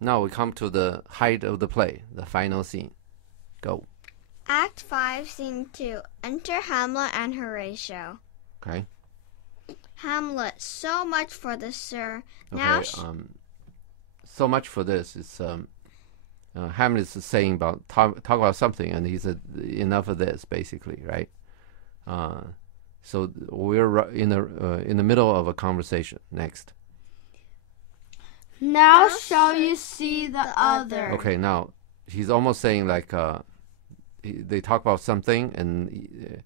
Now we come to the height of the play, the final scene. Go. Act 5, Scene 2. Enter Hamlet and Horatio. Okay. Hamlet, so much for this, sir. Okay. Now so much for this. It's Hamlet is saying about talk about something, and he said enough of this, basically, right? So we're in the middle of a conversation. Next. Now shall you see the other. Okay, now he's almost saying like they talk about something, and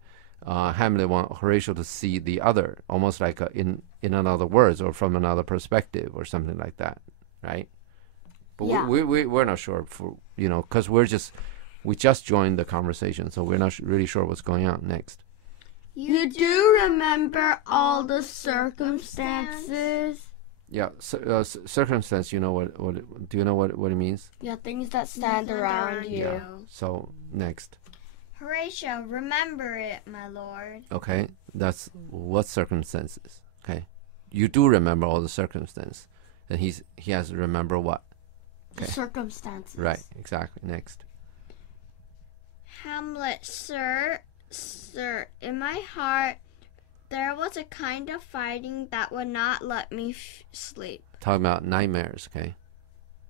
Hamlet wants Horatio to see the other, almost like in another words or from another perspective or something like that, right? But yeah. we're not sure because we just joined the conversation, so we're not really sure what's going on next. You do remember all the circumstances? Yeah, circumstance. You know what? Do you know what it means? Yeah, things that stand around you. Yeah. So next. Horatio, remember it, my lord. Okay, that's what circumstances. Okay, you do remember all the circumstances, and he has to remember what? Okay. The circumstances. Right. Exactly. Next. Hamlet, sir, in my heart there was a kind of fighting that would not let me sleep. Talking about nightmares, okay?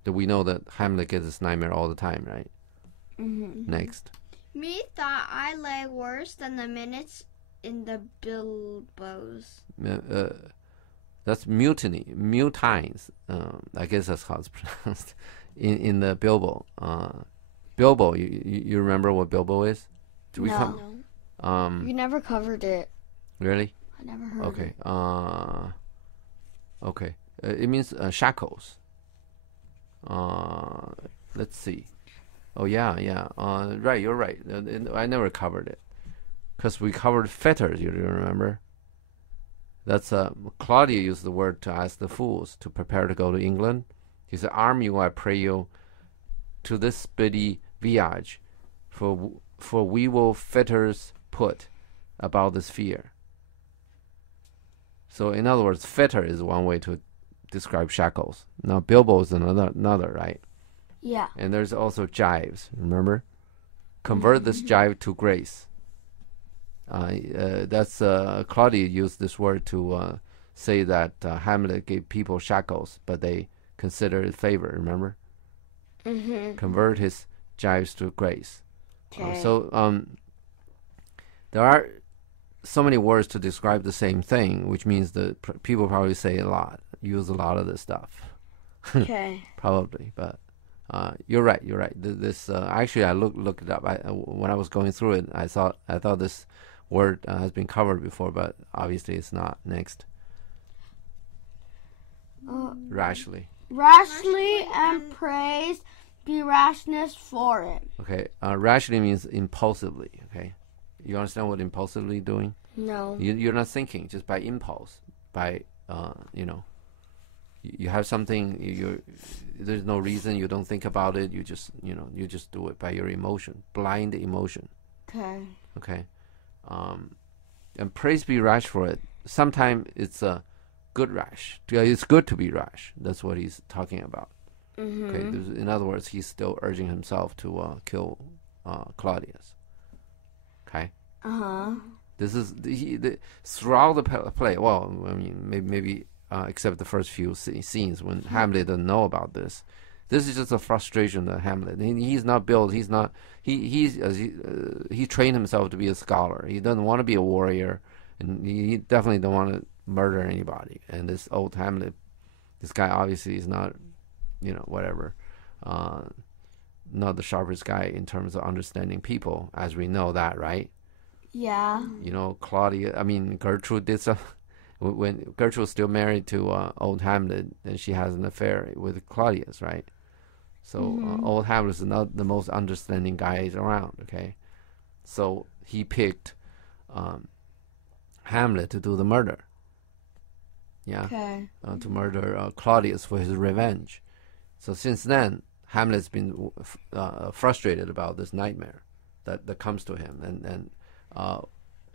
Do we know that Hamlet gets this nightmare all the time, right? Mm-hmm. Next. Methought I lay worse than the minutes in the bilboes. That's mutiny, mutines. I guess that's how it's pronounced. In the bilbo. Bilbo, you remember what bilbo is? No. We never covered it. Really? I never heard okay. it. Okay. It means shackles. Let's see. Oh, yeah. Right, you're right. I never covered it. Because we covered fetters, you remember? That's Claudia used the word to ask the fools to prepare to go to England. He said, arm you, I pray you, to this speedy voyage, for we will fetters put about this fear. So in other words, fetter is one way to describe shackles. Now bilbo is another, right? Yeah. And there's also gyves, remember? Convert this gyve to grace. That's Claudia used this word to say that Hamlet gave people shackles, but they considered it favor, remember? Mm-hmm. Convert his gyves to grace. Okay. There are so many words to describe the same thing, which means that people probably use a lot of this stuff. Okay. Probably, but you're right. This actually, I looked it up. When I was going through it, I thought this word has been covered before, but obviously it's not. Next. Rashly. Rashly and praise be rashness for it. Okay. Rashly means impulsively. Okay. You understand what impulsively doing? No. You're not thinking, just by impulse. By you have something. There's no reason. You don't think about it. You just do it by your emotion, blind emotion. Okay. Okay. And praise be rash for it. Sometimes it's a good rash. It's good to be rash. That's what he's talking about. Mm-hmm. Okay. In other words, he's still urging himself to kill Claudius. Okay. This is throughout the play. Well, I mean, maybe except the first few scenes when Hamlet doesn't know about this. This is just a frustration of Hamlet. He's not built. He's not. He trained himself to be a scholar. He doesn't want to be a warrior, and he definitely don't want to murder anybody. And this old Hamlet, this guy obviously is not, whatever, not the sharpest guy in terms of understanding people, as we know that, right? Yeah. Gertrude did some. When Gertrude was still married to old Hamlet, and she has an affair with Claudius, right? So old Hamlet is not the most understanding guy around, okay? So he picked Hamlet to do the murder. Yeah. Okay. To murder Claudius for his revenge. So since then, Hamlet's been frustrated about this nightmare that comes to him, and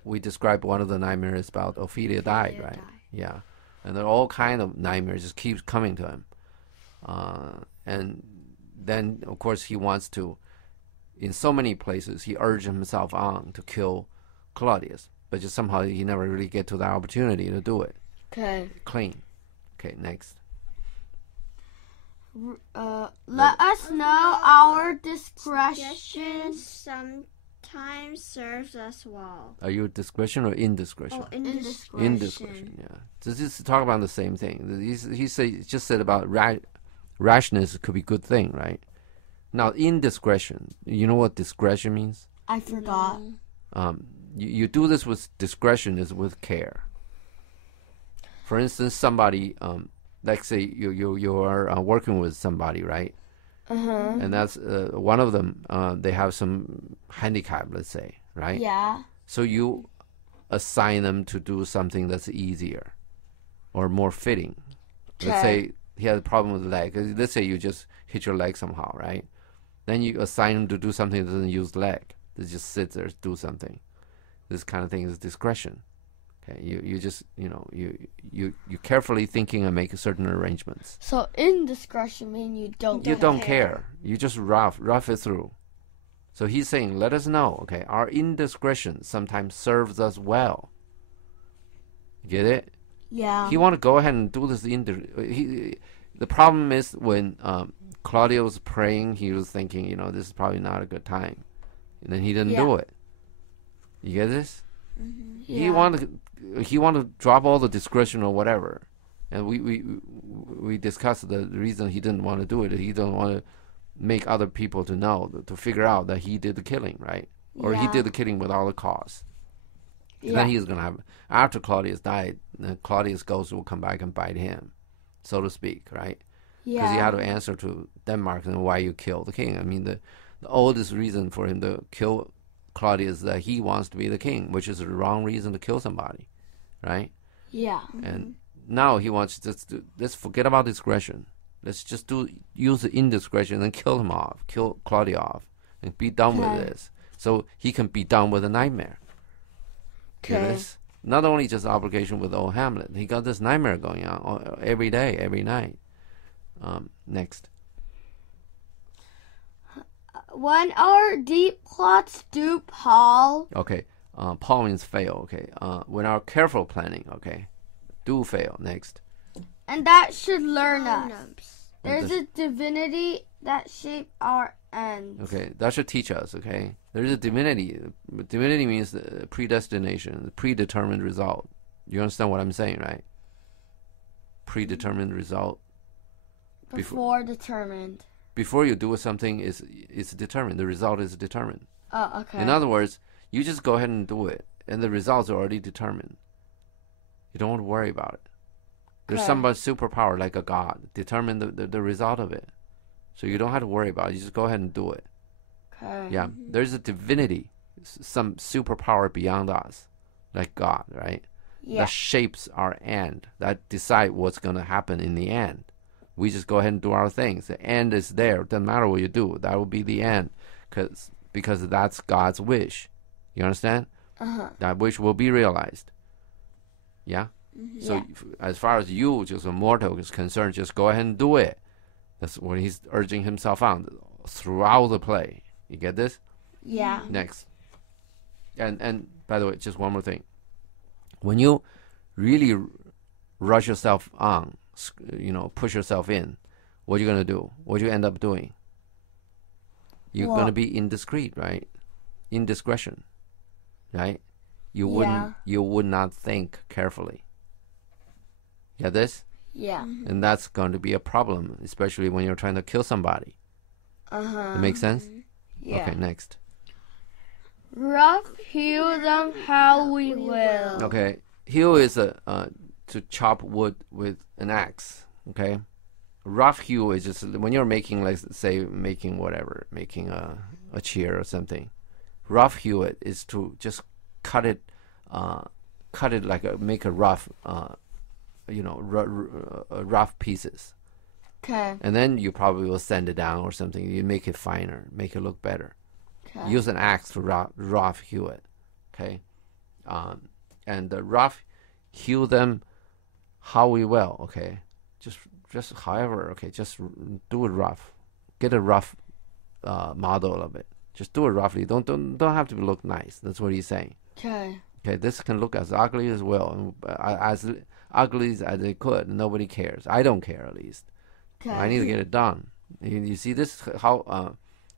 we described one of the nightmares about Ophelia died, right? Yeah, and there are all kind of nightmares just keeps coming to him, and then of course he wants to. In so many places, he urged himself on to kill Claudius, but just somehow he never really get to that opportunity to do it. Okay. Clean. Okay, next. Let us know our discretion. Sometimes serves us well. Are you discretion or indiscretion? Oh, indiscretion. Indiscretion, yeah. This is talk about the same thing. He just said about rashness could be good thing, right? Now, indiscretion, you know what discretion means? I forgot. You do this with discretion, is with care. For instance, somebody, like say you are working with somebody, right? And that's one of them. They have some handicap, let's say, right? Yeah. So you assign them to do something that's easier or more fitting. Let's say he has a problem with the leg. Let's say you just hit your leg somehow, right? Then you assign him to do something that doesn't use leg. They just sit there, do something. This kind of thing is discretion. Okay, you just you carefully thinking and make certain arrangements. So indiscretion means you don't care. You just rough it through. So he's saying, let us know. Okay, our indiscretion sometimes serves us well. Get it? Yeah. He want to go ahead and do this. The problem is when Claudia was praying, he was thinking, this is probably not a good time, and then he didn't do it. You get this? Mm-hmm. Yeah. He want to drop all the discretion or whatever, and we discussed the reason he didn't want to do it. He didn't want to make other people to know, to figure out that he did the killing, right? Or he did the killing without a cause. Yeah. Then he's gonna have, after Claudius died, Claudius' ghost will come back and bite him, so to speak, right? Because he had to answer to Denmark and why you killed the king. I mean, the oldest reason for him to kill Claudius is that he wants to be the king, which is the wrong reason to kill somebody, right? Yeah. And now he wants to let's forget about discretion. Let's just use the indiscretion and kill him off, kill Claudia off, and be done with this. So he can be done with a nightmare. Okay. Not only just obligation with old Hamlet, he got this nightmare going on every day, every night. Next. When our deep plots do pall. Okay. Pall means fail. Okay. When our careful planning, okay, do fail. Next. And that should learn us. There's a divinity that shape our ends. Okay, that should teach us. Okay, there's a divinity. Divinity means predestination, the predetermined result. You understand what I'm saying, right? Predetermined result. Before determined. Before you do something, it's determined. The result is determined. Oh, okay. In other words, you just go ahead and do it, and the results are already determined. You don't want to worry about it. There's somebody superpower like a god determine the result of it, so you don't have to worry about it. You just go ahead and do it. Okay. Yeah, there's a divinity, some superpower beyond us, like God, right? Yeah. That shapes our end, that decide what's going to happen in the end. We just go ahead and do our things. The end is there. Doesn't matter what you do. That will be the end, because that's God's wish. You understand? That wish will be realized. Yeah. So as far as you, just a mortal, is concerned, just go ahead and do it. That's what he's urging himself on throughout the play. You get this? Yeah. Next. And by the way, just one more thing. When you really rush yourself on, push yourself in, what are you going to do? What do you end up doing? You're going to be indiscreet, right? Indiscretion, right? You would not think carefully. Get this? Yeah. And that's going to be a problem, especially when you're trying to kill somebody. It makes sense? Yeah. Okay, next. Rough hew them how we will. Okay, hew is to chop wood with an axe. Okay, rough hew is just when you're making, like, say, making a chair or something. Rough hew it is to just cut it like make a rough, rough pieces. Okay. And then you probably will sand it down or something. You make it finer, make it look better. Okay. Use an axe to rough hew it. Okay, and the rough hew them how we will. Okay, just however, okay, just do it rough. Get a rough model of it. Just do it roughly. Don't have to look nice. That's what he's saying. Okay. Okay, this can look as ugly as well, as ugly as it could. Nobody cares. I don't care, at least. Okay. I need to get it done. You see this, how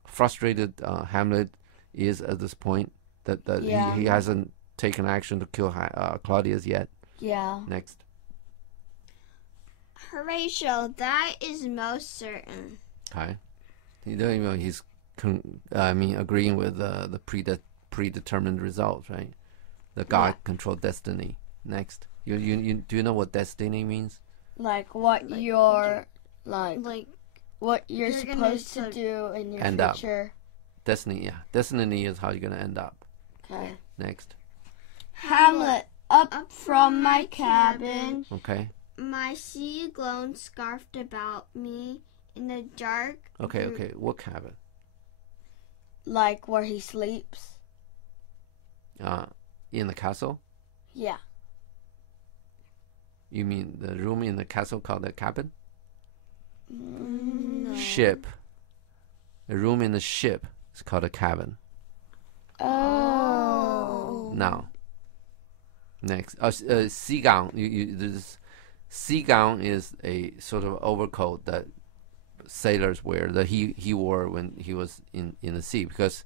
frustrated Hamlet is at this point, that he hasn't taken action to kill Claudius yet. Yeah. Next. Horatio, that is most certain. Okay. He's agreeing with the predetermined results, right? The God-controlled destiny. Next. You do you know what destiny means? Like what you're what you're supposed to do in your future. Destiny, yeah. Destiny is how you're gonna end up. Okay. Next. Hamlet, up from my cabin. Okay. My sea glown scarfed about me in the dark. Okay. What cabin? Like where he sleeps. In the castle? Yeah. You mean the room in the castle called the cabin? No. Ship. A room in the ship is called a cabin. Oh. Now. Next. Sea gown. This sea gown is a sort of overcoat that sailors wear, that he wore when he was in the sea, because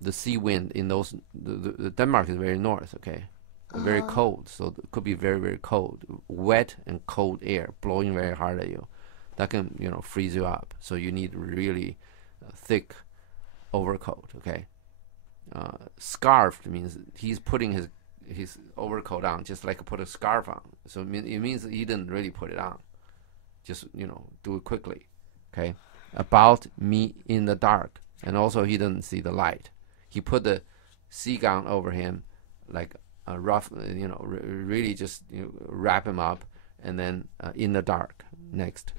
the sea wind in those the Denmark is very north, okay, very cold, so it could be very, very cold, wet and cold air blowing very hard at you, that can freeze you up. So you need really thick overcoat, okay. Scarf means he's putting his overcoat on, just like put a scarf on. So it means he didn't really put it on. Just do it quickly, okay. About me in the dark, and also he didn't see the light. He put the sea gown over him, like a rough, really just wrap him up, and then in the dark. Next.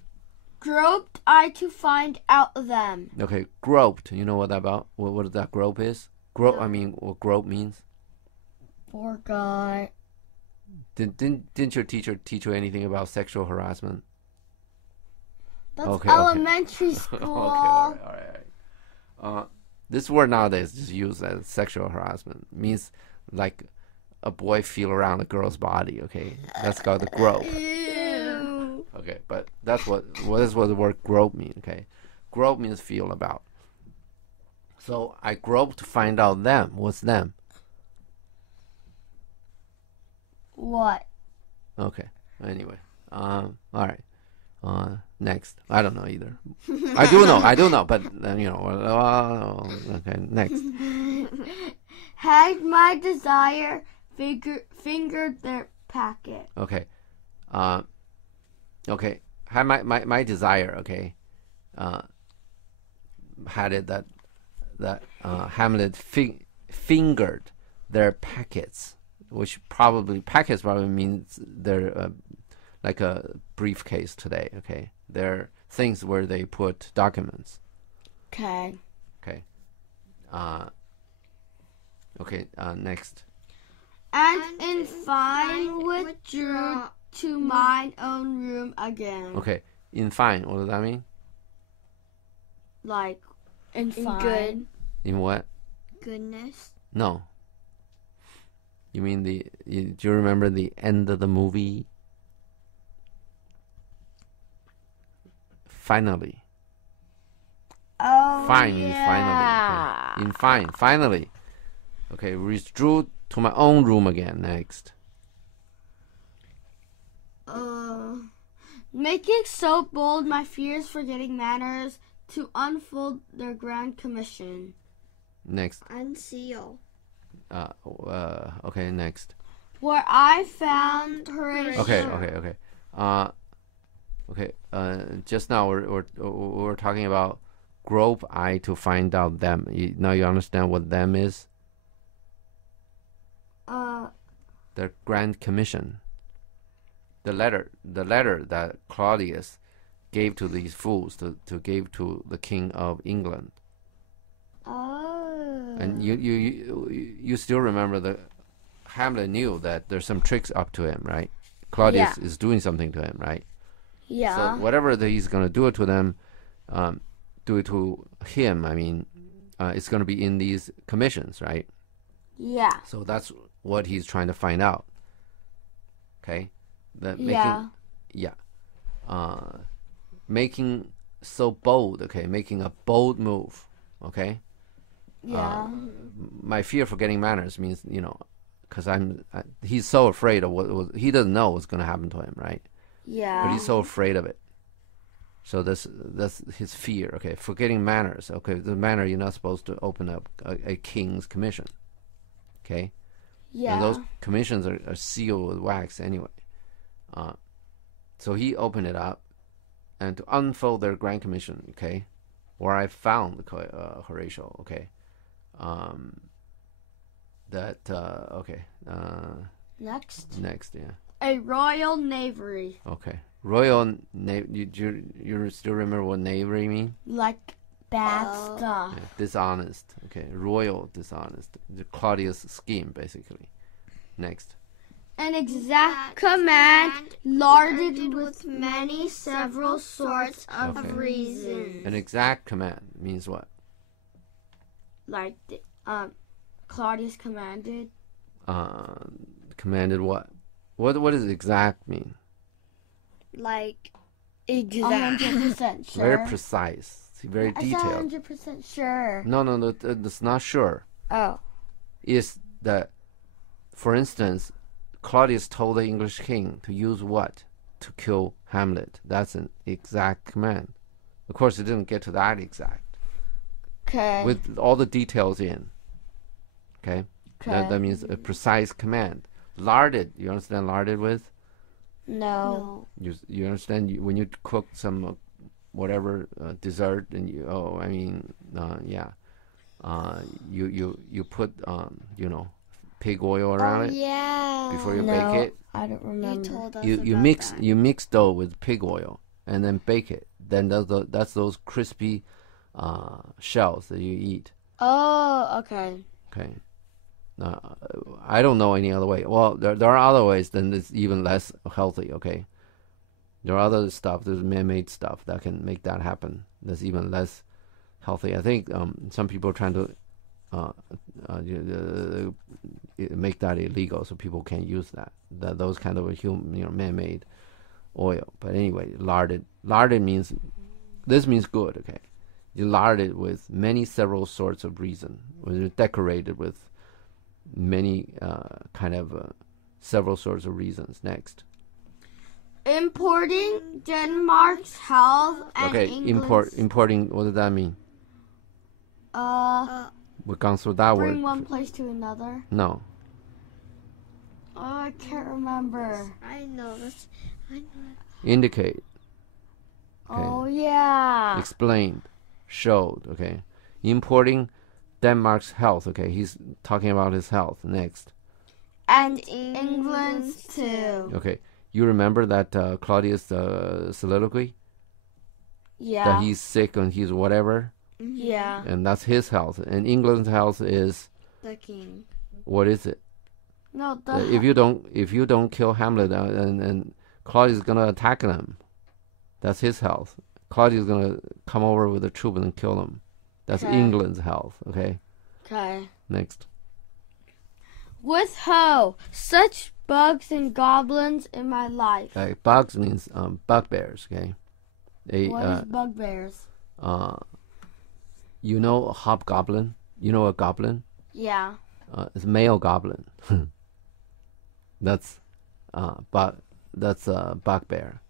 Groped I to find out them. Okay, groped. You know what that about? What that grope is? Grope. I mean, what grope means? Poor guy. Didn't your teacher teach you anything about sexual harassment? That's elementary school. All right. This word nowadays is used as sexual harassment. It means like a boy feel around a girl's body. Okay, that's called the grope. Ew. Okay, but that's what the word grope means. Okay, grope means feel about. So I groped to find out them. What's them? What? Okay. Anyway, all right. Next. I don't know either. I do know, but okay. Next. Had my desire fingered their packet. Okay. Okay. Had my desire. Okay. Had it that Hamlet fingered their packets, which packets probably means they're like a briefcase today. Okay. They're things where they put documents. Okay. Okay. Next. And in fine withdrew to mine own room again. Okay. In fine, what does that mean? Like in fine. Good. In what? Goodness. No. You mean do you remember the end of the movie? Finally. Oh, Fine means finally. Okay. In fine, finally. Okay, withdrew to my own room again. Next. Making so bold my fears forgetting manners to unfold their grand commission. Next. Unseal. Okay, next. Where I found Horatio. Okay. Just now we're talking about grope I to find out them. Now you understand what them is? The Grand Commission. The letter that Claudius gave to these fools to give to the King of England. Oh. And you still remember that Hamlet knew that there's some tricks up to him, right? Claudius is doing something to him, right? Yeah. So whatever that he's gonna do it to them, do it to him. I mean, it's gonna be in these commissions, right? Yeah. So that's what he's trying to find out. Okay, making so bold. Okay, making a bold move. Okay. Yeah. My fear for getting manners means, because he's so afraid of what he doesn't know what's going to happen to him, right? Yeah. But he's so afraid of it. So that's his fear. Okay, forgetting manners. Okay, the manner you're not supposed to open up a king's commission. Okay. Yeah. And those commissions are sealed with wax anyway. So he opened it up, and to unfold their grand commission. Okay, where I found Horatio. Okay. Next, yeah. A royal knavery. Okay. Royal Navy. You still remember what knavery mean? Like bad stuff. Yeah, dishonest. Okay. Royal dishonest. The Claudius scheme, basically. Next. An exact command larded with many several sorts of reasons. An exact command means what? Like Claudius commanded. Commanded what? What does exact mean? Like exact. 100% sure. Very precise. Very detailed. 100% sure. No, that's not sure. Oh. Is that, for instance, Claudius told the English king to use what to kill Hamlet? That's an exact command. Of course, it didn't get to that exact. Okay. With all the details in. Okay. That means a precise command. Larded. You understand larded with? No. You understand when you cook some whatever dessert and you put pig oil around it. Yeah. Before you bake it. I don't remember. You told us You mix dough with pig oil and then bake it. Then that's those crispy shells that you eat. Oh, okay. Okay. I don't know any other way. Well, there are other ways, then it's even less healthy, okay? There are other stuff, there's man-made stuff that can make that happen. That's even less healthy. I think some people are trying to make that illegal so people can't use those kind of man-made oil. But anyway, larded means, this means good, okay? You lard it with several sorts of reason. When you're decorated with many several sorts of reasons. Next. Importing Denmark's health and importing, what does that mean? We've gone through that word. Bring one place to another. No. Oh, I can't remember. I know this. Indicate. Okay. Oh, yeah. Explained. Showed. Okay. Importing Denmark's health. Okay. He's talking about his health. Next. And England's too. Okay. You remember that Claudius soliloquy? Yeah. That he's sick and he's whatever? Yeah. And that's his health. And England's health is? The king. What is it? No, if you don't kill Hamlet and Claudius is gonna attack them, that's his health. Claudius is gonna come over with a troop and kill them. That's England's health. Okay. Okay. Next. With such bugs and goblins in my life. Bugs means bugbears. Okay. What is bugbears? You know a hobgoblin? You know a goblin? Yeah. It's a male goblin. That's a bugbear.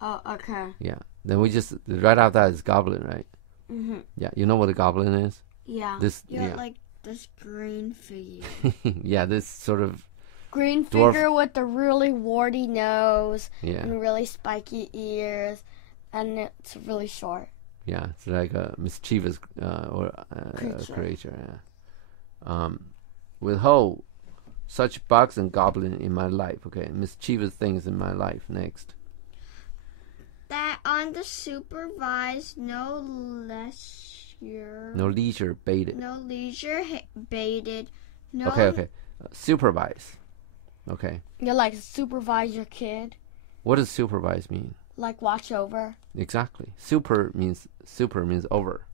Oh, okay. Yeah. Then we just right after that is goblin, right? Mhm. Yeah. You know what a goblin is? Yeah. Like this green figure. Yeah. This sort of green figure with the really warty nose and really spiky ears, and it's really short. Yeah, it's like a mischievous creature. Yeah. With such bugs and goblins in my life. Okay, mischievous things in my life. Next. That on the supervised no leisure baited. No leisure baited. No. Okay. Supervise. Okay. You're like supervise your kid. What does supervise mean? Like watch over. Exactly. Super means over.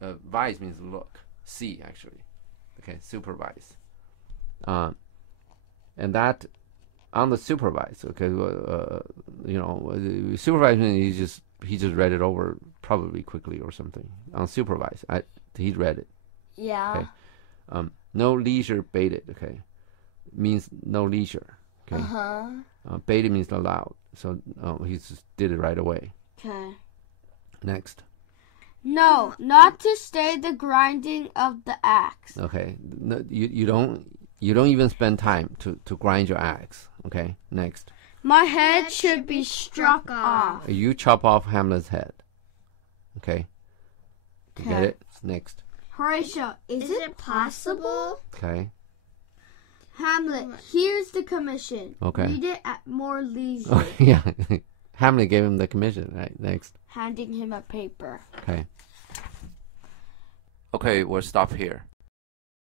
Vise means look, see actually. Okay, supervise. And that on the supervise. Okay, supervise means he just read it over probably quickly or something. On supervise, he read it. Yeah. Okay. No leisure baited. Okay, means no leisure. Okay. Baited means allowed. So he just did it right away. Okay. Next. No, not to stay the grinding of the axe. Okay. No, you don't even spend time to grind your axe. Okay. Next. My head should be struck off. You chop off Hamlet's head. Okay. You get it? Next. Horatio, is it possible? Okay. Hamlet, here's the commission. Okay. Read it at more leisure. Oh, yeah. Hamlet gave him the commission. Right. Next. Handing him a paper. Okay. Okay, we'll stop here.